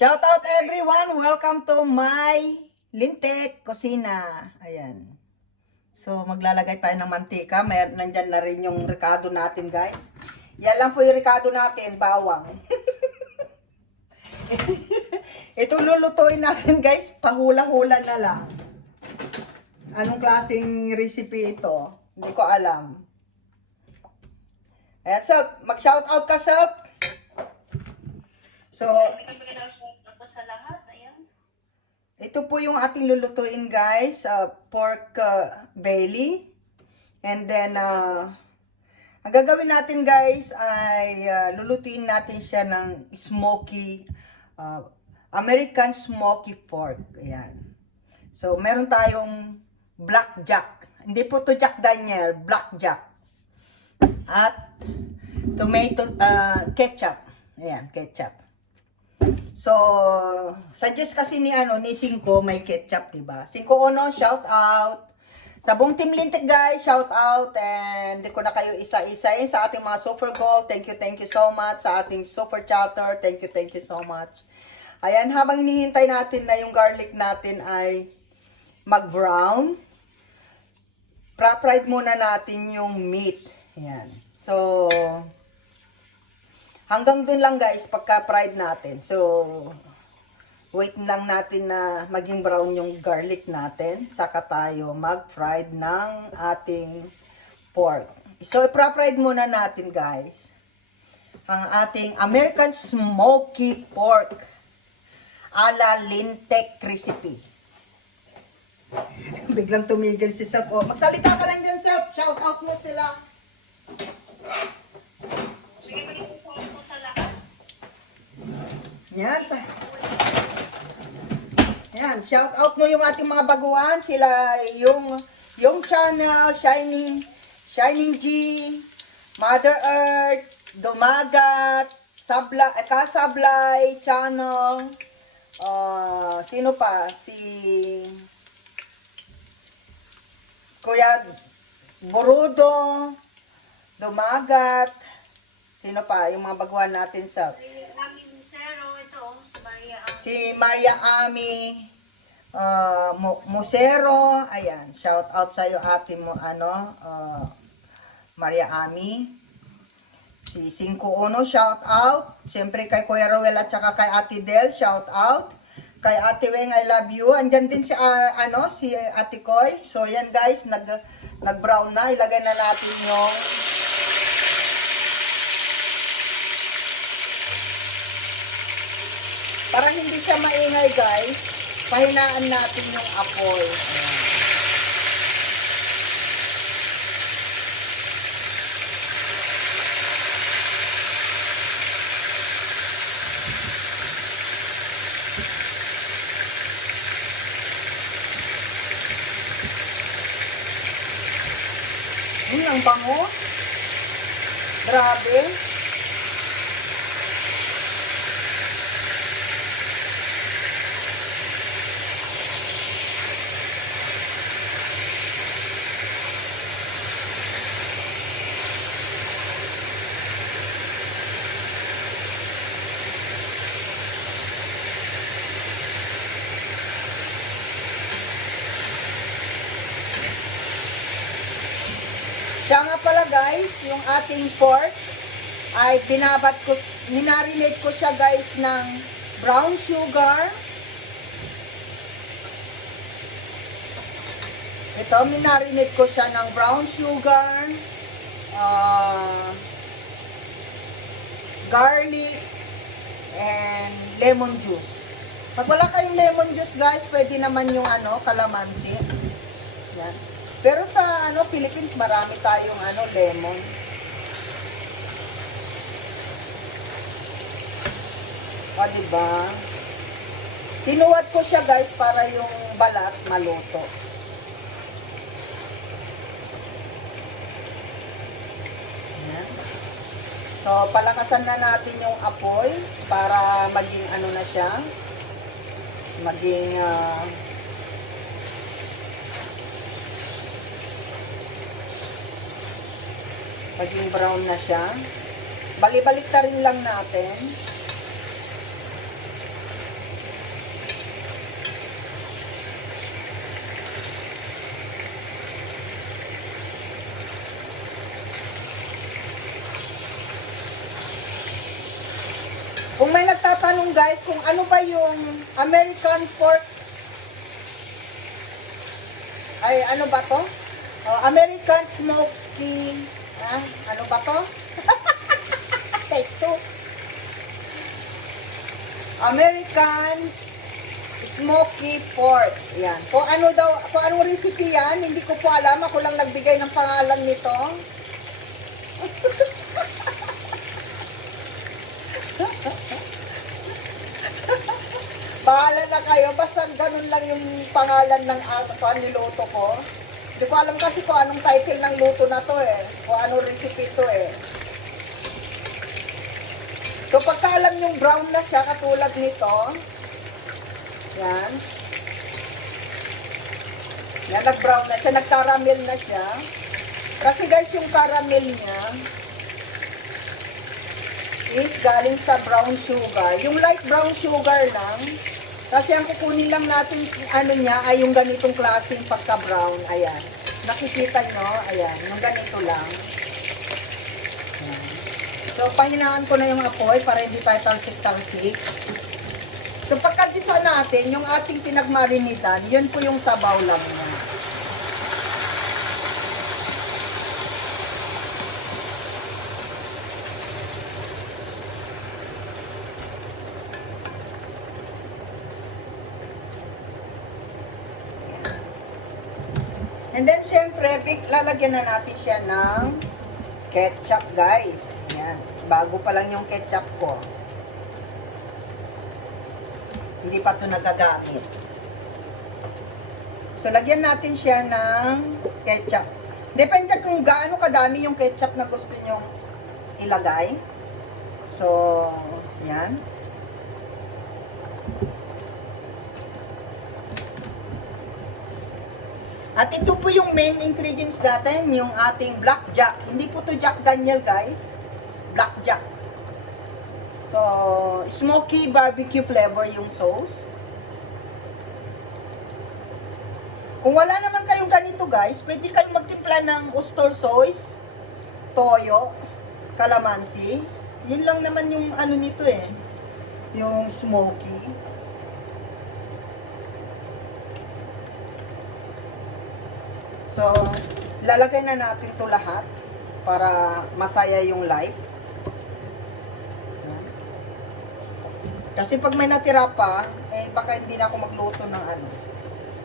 Shout out everyone! Welcome to my Lintek Kusina. Ayan. So, maglalagay tayo ng mantika. Nandyan na rin yung ricado natin, guys. Yan lang po yung ricado natin, bawang. Ito lulutuin natin, guys. Pahula-hula na lang. Anong klaseng recipe ito? Hindi ko alam. Ayan, Self. Mag-shout out ka, Self. So, sa lahat, ayan. ito po yung ating lulutuin, guys. Pork belly. And then, ang gagawin natin, guys, ay lulutuin natin siya ng smoky, American smoky pork. Ayan. So, meron tayong blackjack. Hindi po to Jack Daniel, blackjack. At tomato, ketchup. Ayan, ketchup. So, suggest kasi ni Cinco may ketchup, diba? Cinco Ono, shout out. Sa buong Team Lintik, guys, shout out. And di ko na kayo isa-isain sa ating mga super gold. Thank you so much. Sa ating super chatter, thank you so much. Ayan, habang hinihintay natin na yung garlic natin ay mag-brown, pra-fried muna natin yung meat. Ayan. So, hanggang dun lang, guys, pagka-fried natin. So, wait lang natin na maging brown yung garlic natin. Saka tayo mag-fried ng ating pork. So, i-fried muna natin, guys, ang ating American Smoky Pork ala Lintek recipe. Biglang tumigil si Sep. Oh, magsalita ka lang dyan, Sep. Shout out mo sila. Yan, yan, shout out mo yung ating mga baguhan, sila yung channel Shining G, Mother Earth, Dumagat, Kasablay channel. Sino pa? Si Kuya Borudo, Dumagat. Sino pa? Yung mga baguhan natin sa si Maria Ami, Musero, ayan, shout out sa iyo ate mo, Maria Ami. Si 51, shout out. Siyempre kay Kuya Roel at saka kay Ate Del, shout out. Kay Ate Weng, I love you. Andyan din si, si Ate Koy. So, yan guys, nag-brown na. Ilagay na natin yung para hindi siya maingay, guys, pahinaan natin yung apoy. Ayan. Ang bango. Grabe. Siya nga pala, guys, yung ating pork ay minarinate ko siya, guys, ng brown sugar. Ito, minarinate ko siya ng brown sugar, garlic, and lemon juice. Pag wala kayong lemon juice, guys, pwede naman yung calamansi. Yan. Pero sa Philippines, marami tayong lemon. O, diba? Tinuwad ko siya, guys, para yung balat maluto. Yan. So, palakasan na natin yung apoy para maging na siya. Maging brown na siya. Bali-balik na rin lang natin. nagtatanong guys kung ano ba yung American pork. Ay, ano ba to? American smoky. Ano ba to? Take two. American smoky pork. Yan. Kung ano daw, kung anong recipe yan, hindi ko po alam. Ako lang nagbigay ng pangalan nito. Bahala na kayo. Basta ganun lang yung pangalan ng niluto ko. Hindi ko alam kasi kung anong title ng luto na to eh. Kung anong recipe to eh. So, pagka alam yung brown na siya, katulad nito, yan. Yan, nag-brown na siya, nag-caramel na siya. Kasi guys, yung caramel niya is galing sa brown sugar. Yung light brown sugar lang, kasi ang kukunin lang natin, ano niya, ay yung ganitong klaseng pagka-brown. Ayan. Nakikita nyo, ayan, yung ganito lang. Ayan. So, pahinaan ko na yung apoy para hindi tayo talsik-talsik. So, pagkagisa natin, yung ating pinagmarinitan, yun po yung sabaw lang niya. And then, syempre, lalagyan na natin siya ng ketchup, guys. Ayan. Bago pa lang yung ketchup ko. Hindi pa ito nagagamit. So, lagyan natin siya ng ketchup. Depende kung gaano kadami yung ketchup na gusto nyong ilagay. So, yan. At ito po yung main ingredients natin, yung ating blackjack. Hindi po to Jack Daniel, guys. Blackjack. So, smoky barbecue flavor yung sauce. Kung wala naman kayong ganito, guys, pwede kayong magtimpla ng oyster sauce, toyo, calamansi. Yun lang naman yung ano nito eh. Yung smoky. So, lalagay na natin to lahat para masaya yung life. Kasi pag may natira pa, eh baka hindi na ako magluto ng ano.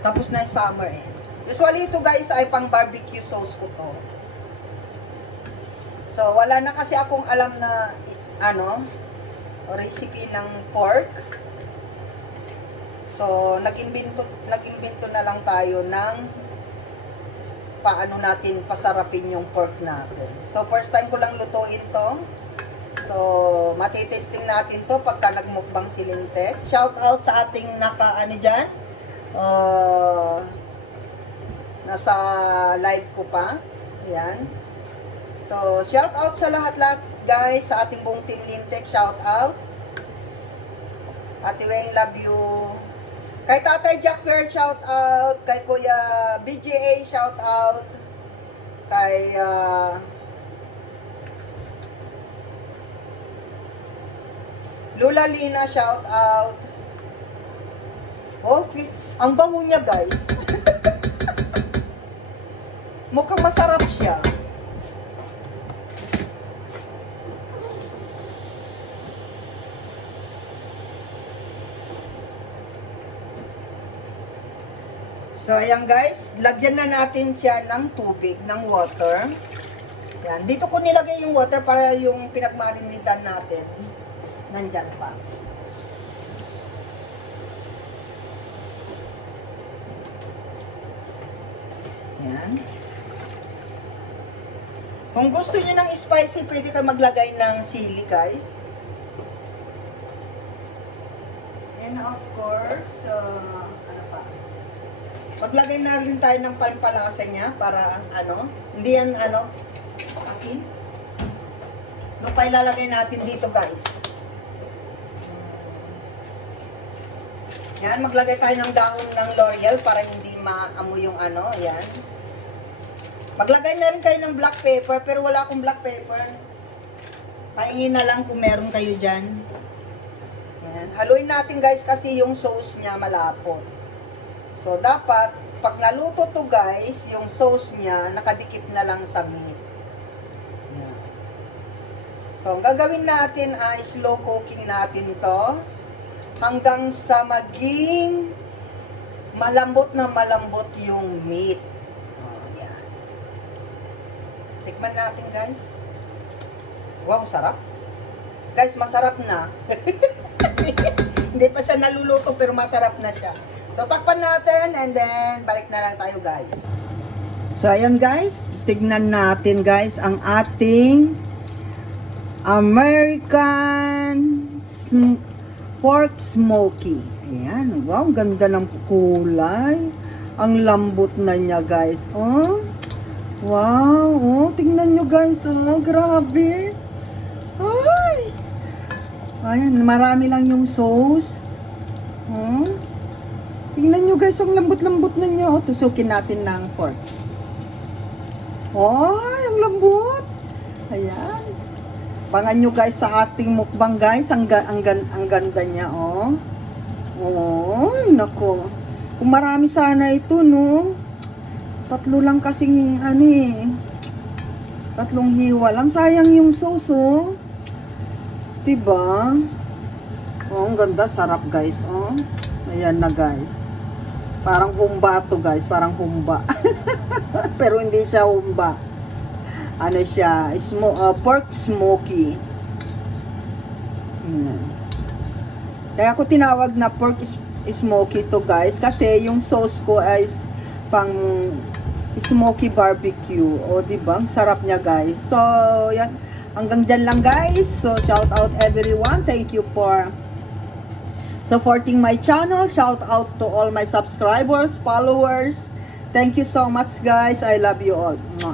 Tapos na yung summer eh. Usually ito guys ay pang barbecue sauce ko to. So, wala na kasi akong alam na ano, recipe ng pork. So, nag-imbento na lang tayo ng paano natin pasarapin yung pork natin. So, first time ko lang lutuin to. So, matitesting natin to pagka nagmukbang si Lintek. Shout out sa ating naka-ano dyan. Nasa live ko pa. Ayan. So, shout out sa lahat-lahat guys, sa ating buong team Lintek. Shout out. Ate Weng, love you. Kay Tatay Jack Bear, shout out. Kay Kuya BJA, shout out. Kay Lula Lina, shout out. Okay. Ang bango niya, guys. Mukhang masarap siya. So, ayan guys, lagyan na natin siya ng tubig, ng water. Yan. Dito ko nilagay yung water para yung pinagmarinitan natin nandyan pa. Yan. Kung gusto niyo ng spicy, pwede kayo maglagay ng sili, guys. And of course, ano pa? Maglagay na rin tayo ng pampalasa niya para ano, hindi yan ano, asin. Ano pa ilalagay natin dito guys? Yan, maglagay tayo ng dahon ng L'Oreal para hindi maamoy yung ano, yan. Maglagay na rin kayo ng black pepper, pero wala akong black pepper. Paingin na lang kung meron kayo dyan. Yan. Ayan. Haluin natin guys kasi yung sauce niya malapot. So, dapat, pag naluto to guys, yung sauce niya, nakadikit na lang sa meat. Ayan. So, ang gagawin natin ay slow cooking natin to hanggang sa maging malambot na malambot yung meat. Ayan. Tikman natin guys. Wow, sarap. Guys, masarap na. Hindi pa siya naluluto pero masarap na siya. So, takpan natin and then balik na lang tayo guys. So, ayan guys. Tignan natin guys ang ating American pork smoky. Ayan. Wow, ganda ng kulay. Ang lambot na niya guys. Oh. Wow. Oh, tingnan nyo guys. Oh, grabe. Ay. Ayan, marami lang yung sauce. Oh. Tingnan nyo guys, ang lambot-lambot na niya. Oh, tusukin natin ng pork. Ay, ang lambot. Ayan. Pangan nyo guys sa ating mukbang guys. Ang ganda niya, oh. Ay, nako. Kung marami sana ito, no. 3 lang kasing, tatlong hiwa lang. Sayang yung sauce, oh. Diba? Oh, ang ganda. Sarap guys, oh. Ayan na guys. Parang humba to guys, parang humba. Pero hindi siya humba. Ano siya, pork smoky. Ayan. Kaya ako tinawag na pork smoky to guys kasi yung sauce ko ay pang smoky barbecue. O diba, ang sarap niya guys. So, yan. Hanggang dyan lang guys. So, shout out everyone. Thank you for supporting my channel. Shout out to all my subscribers, followers. Thank you so much guys. I love you all. Mwah.